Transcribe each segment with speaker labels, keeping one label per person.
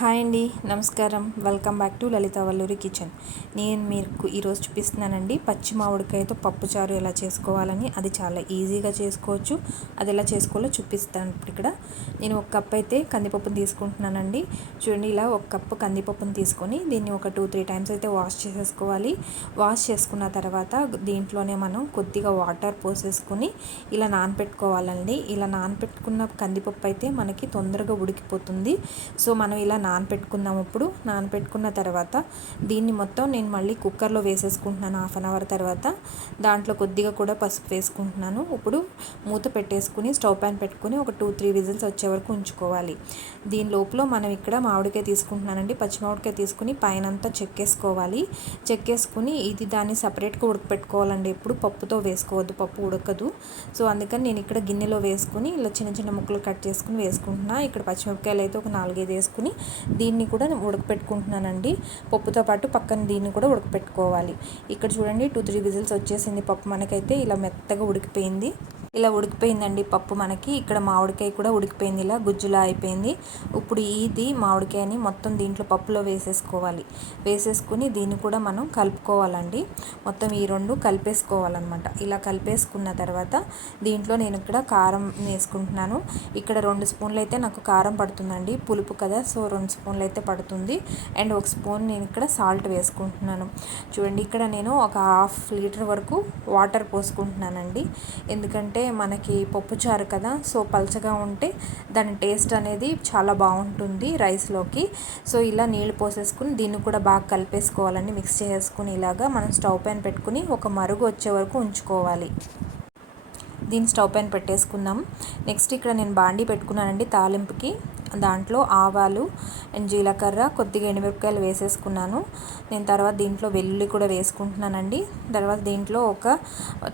Speaker 1: Hi అండి నమస్కారం. Welcome back to Lalitha Valluri kitchen. నేను మీకు ఈరోజు చూపిస్తున్నానండి పచ్చి మామిడికాయతో పప్పుచారు ఎలా చేసుకోవాలని. అది చాలా ఈజీగా చేసుకోవచ్చు. అది ఎలా చేసుకోవాలో చూపిస్తాను ఇప్పుడు ఇక్కడ నేను ఒక కప్ అయితే కందిపప్పును తీసుకుంటున్నానండి. చూడండి ఇలా ఒక కప్పు కందిపప్పును తీసుకొని దీన్ని ఒక టూ త్రీ టైమ్స్ అయితే వాష్ చేసేసుకోవాలి. వాష్ చేసుకున్న తర్వాత దీంట్లోనే మనం కొద్దిగా వాటర్ పోసేసుకొని ఇలా నానపెట్టుకోవాలండి. ఇలా నానపెట్టుకున్న కందిపప్పు అయితే మనకి తొందరగా ఉడికిపోతుంది. సో మనం ఇలా నానపెట్టుకుందాం ఇప్పుడు నానపెట్టుకున్న తర్వాత దీన్ని మొత్తం నేను మళ్ళీ కుక్కర్లో వేసేసుకుంటున్నాను హాఫ్ అన్ అవర్ తర్వాత. దాంట్లో కొద్దిగా కూడా పసుపు వేసుకుంటున్నాను. ఇప్పుడు మూత పెట్టేసుకుని స్టవ్ ప్యాన్ పెట్టుకుని ఒక టూ త్రీ విజిల్స్ వచ్చే వరకు ఉంచుకోవాలి. దీని లోపల మనం ఇక్కడ మామిడికాయ తీసుకుంటున్నానండి. పచ్చి మామిడికాయ తీసుకుని పైన అంతా చెక్కేసుకోవాలి చెక్కేసుకుని ఇది దాన్ని సపరేట్గా ఉడకపెట్టుకోవాలండి. ఎప్పుడు పప్పుతో వేసుకోవద్దు పప్పు ఉడకదు. సో అందుకని నేను ఇక్కడ గిన్నెలో వేసుకుని ఇలా చిన్న చిన్న ముక్కలు కట్ చేసుకుని వేసుకుంటున్నా. ఇక్కడ పచ్చిమిరపకాయలు అయితే ఒక నాలుగైదు వేసుకుని దీన్ని కూడా ఉడకపెట్టుకుంటున్నానండి. పప్పుతో పాటు పక్కన దీన్ని కూడా ఉడకపెట్టుకోవాలి. ఇక్కడ చూడండి టూ త్రీ విజిల్స్ వచ్చేసింది పప్పు మనకైతే. ఇలా మెత్తగా ఉడికిపోయింది. ఇలా ఉడికిపోయిందండి పప్పు మనకి. ఇక్కడ మామిడికాయ కూడా ఉడికిపోయింది ఇలా గుజ్జులా అయిపోయింది. ఇప్పుడు ఇది మామిడికాయని మొత్తం దీంట్లో పప్పులో వేసేసుకోవాలి. వేసేసుకుని దీన్ని కూడా మనం కలుపుకోవాలండి. మొత్తం ఈ రెండు కలిపేసుకోవాలన్నమాట. ఇలా కలిపేసుకున్న తర్వాత దీంట్లో నేను ఇక్కడ కారం వేసుకుంటున్నాను. ఇక్కడ రెండు స్పూన్లు అయితే నాకు కారం పడుతుందండి. పులుపు కదా సో రెండు స్పూన్లు అయితే పడుతుంది. అండ్ ఒక స్పూన్ నేను ఇక్కడ సాల్ట్ వేసుకుంటున్నాను. చూడండి ఇక్కడ నేను ఒక హాఫ్ లీటర్ వరకు వాటర్ పోసుకుంటున్నానండి. ఎందుకంటే మనకి పప్పుచారు కదా సో పలచగా ఉంటే దాని టేస్ట్ అనేది చాలా బాగుంటుంది రైస్లోకి. సో ఇలా నీళ్ళు పోసేసుకుని దీన్ని కూడా బాగా కలిపేసుకోవాలండి. మిక్స్ చేసుకుని ఇలాగా మనం స్టవ్ పైన పెట్టుకుని ఒక మరుగు వచ్చే వరకు ఉంచుకోవాలి. దీన్ని స్టవ్ పైన పెట్టేసుకుందాం. నెక్స్ట్ ఇక్కడ నేను బాండీ పెట్టుకున్నానండి తాలింపుకి. దాంట్లో ఆవాలు అండ్ జీలకర్ర కొద్దిగా ఎండుమిరపకాయలు వేసేసుకున్నాను. నేను తర్వాత దీంట్లో వెల్లుల్లి కూడా వేసుకుంటున్నానండి. తర్వాత దీంట్లో ఒక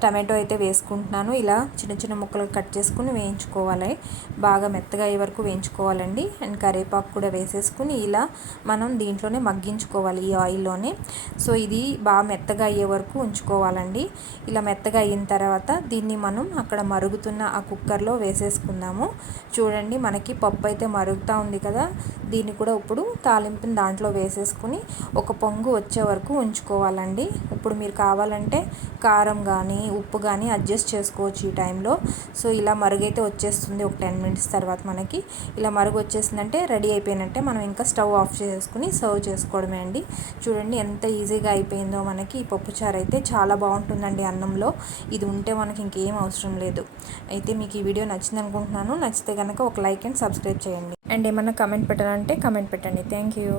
Speaker 1: టమాటో అయితే వేసుకుంటున్నాను. ఇలా చిన్న చిన్న ముక్కలు కట్ చేసుకుని వేయించుకోవాలి. బాగా మెత్తగా అయ్యే వరకు వేయించుకోవాలండి. అండ్ కరివేపాకు కూడా వేసేసుకుని ఇలా మనం దీంట్లోనే మగ్గించుకోవాలి ఈ ఆయిల్లోనే. సో ఇది బాగా మెత్తగా అయ్యే వరకు ఉంచుకోవాలండి. ఇలా మెత్తగా అయిన తర్వాత దీన్ని మనం అక్కడ మరుగుతున్న ఆ కుక్కర్లో వేసేసుకుందాము. చూడండి మనకి పప్పు అయితే మరుగుతూ ఉంది కదా దీన్ని కూడా ఇప్పుడు తాలింపుని దాంట్లో వేసేసుకుని ఒక పొంగు వచ్చే వరకు ఉంచుకోవాలండి. ఇప్పుడు మీరు కావాలంటే కారం కానీ ఉప్పు కానీ అడ్జస్ట్ చేసుకోవచ్చు ఈ టైంలో. సో ఇలా మరుగైతే వచ్చేస్తుంది ఒక టెన్ మినిట్స్ తర్వాత మనకి. ఇలా మరుగు వచ్చేసిందంటే రెడీ అయిపోయినట్టే మనం ఇంకా స్టవ్ ఆఫ్ చేసుకుని సర్వ్ చేసుకోవడమే అండి. చూడండి ఎంత ఈజీగా అయిపోయిందో మనకి. ఈ పప్పుచారు అయితే చాలా బాగుంటుందండి అన్నంలో. ఇది ఉంటే మనకి ఇంకేం అవసరం లేదు. అయితే మీకు ఈ వీడియో నచ్చింది అనుకుంటున్నాను నచ్చితే కనుక ఒక లైక్ అండ్ సబ్స్క్రైబ్ చేయండి. అండ్ ఏమన్నా కమెంట్ పెట్టాలంటే కమెంట్ పెట్టండి. Thank you